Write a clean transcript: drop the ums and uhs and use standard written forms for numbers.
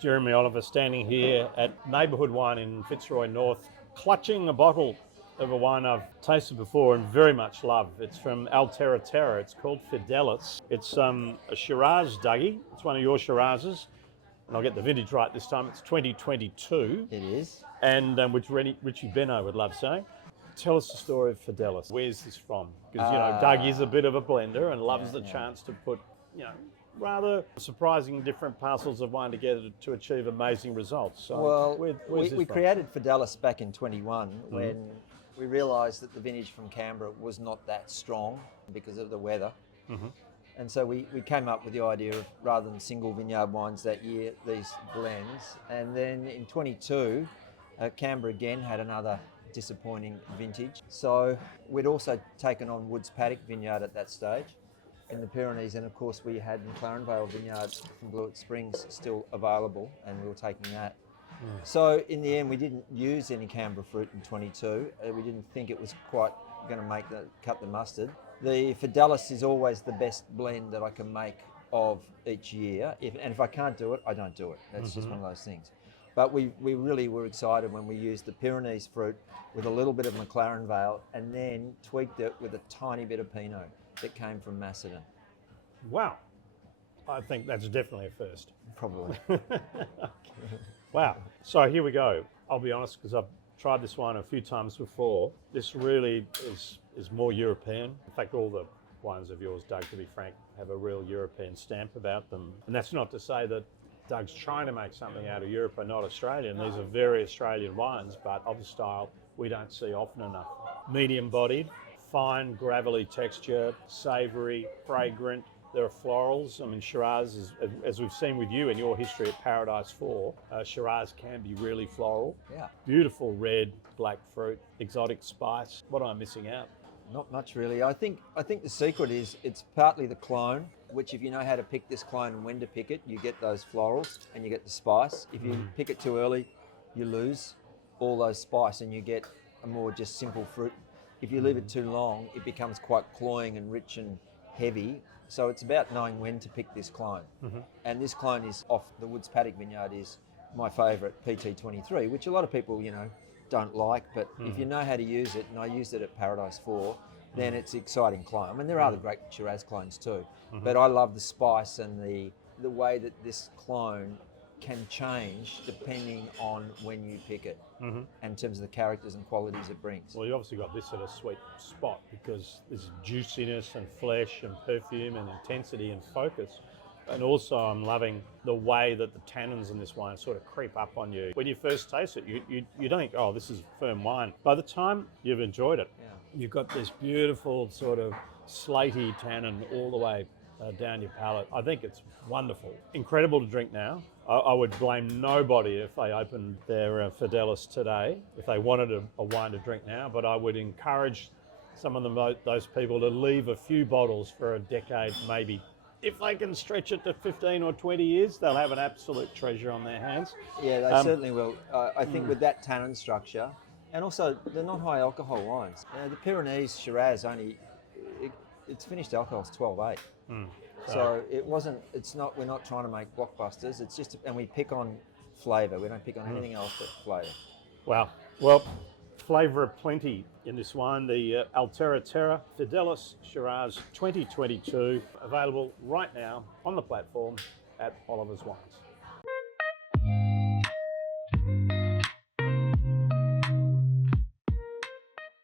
Jeremy Oliver standing here at Neighbourhood Wine in Fitzroy North, clutching a bottle of a wine I've tasted before and very much love. It's from Altera Terra. It's called Fidelis. It's a Shiraz, Dougie. It's one of your Shirazes. And I'll get the vintage right this time. It's 2022. It is. And which Richie Benno would love saying. Tell us the story of Fidelis. Where's this from? Because, Doug is a bit of a blender and loves the chance to put, rather surprising different parcels of wine together to achieve amazing results. So we created Fidelis back in 21 when we realised that the vintage from Canberra was not that strong because of the weather. And so we came up with the idea of, rather than single vineyard wines that year, these blends. And then in 22, Canberra again had another disappointing vintage. So we'd also taken on Woods Paddock Vineyard at that stage in the Pyrenees, and of course we had McLaren Vale Vineyard from Blewett Springs still available, and we were taking that. So in the end we didn't use any Canberra fruit in 22. We didn't think it was quite going to cut the mustard. The Fidelis is always the best blend that I can make of each year, and if I can't do it, I don't do it. That's just one of those things. But we really were excited when we used the Pyrenees fruit with a little bit of McLaren Vale and then tweaked it with a tiny bit of Pinot that came from Macedon. Wow. I think that's definitely a first. Probably. Wow. So here we go. I'll be honest, because I've tried this wine a few times before. This really is more European. In fact, all the wines of yours, Doug, to be frank, have a real European stamp about them. And that's not to say that Doug's trying to make something out of Europe and not Australian. These are very Australian wines, but of a style we don't see often enough. Medium-bodied, fine, gravelly texture, savoury, fragrant. There are florals. I mean, Shiraz, as we've seen with you in your history at Paradise 4, Shiraz can be really floral. Yeah. Beautiful red, black fruit, exotic spice. What am I missing out? Not much really. I think the secret is it's partly the clone, which if you know how to pick this clone and when to pick it, you get those florals and you get the spice. If you pick it too early, you lose all those spice and you get a more just simple fruit. If you leave it too long, it becomes quite cloying and rich and heavy. So it's about knowing when to pick this clone. And this clone is off the Woods Paddock Vineyard is my favourite, PT23, which a lot of people, don't like, but if you know how to use it, and I used it at Paradise 4, then it's an exciting clone. I mean, there are other great Shiraz clones too, but I love the spice and the way that this clone can change depending on when you pick it, in terms of the characters and qualities it brings. Well, you obviously got this at a sweet spot because there's juiciness and flesh and perfume and intensity and focus. And also I'm loving the way that the tannins in this wine sort of creep up on you. When you first taste it, you don't think, oh, this is firm wine. By the time you've enjoyed it, you've got this beautiful sort of slaty tannin all the way down your palate. I think it's wonderful. Incredible to drink now. I would blame nobody if they opened their Fidelis today, if they wanted a wine to drink now, but I would encourage some of those people to leave a few bottles for a decade, maybe. If they can stretch it to 15 or 20 years, they'll have an absolute treasure on their hands. Yeah, they certainly will. I think with that tannin structure, and also they're not high alcohol wines. The Pyrenees Shiraz its finished alcohol is 12.8. So we're not trying to make blockbusters. It's just, and we pick on flavour. We don't pick on anything else but flavour. Wow. Well, flavour aplenty in this wine, the Altera Terra Fidelis Shiraz 2022, available right now on the platform at Oliver's Wines.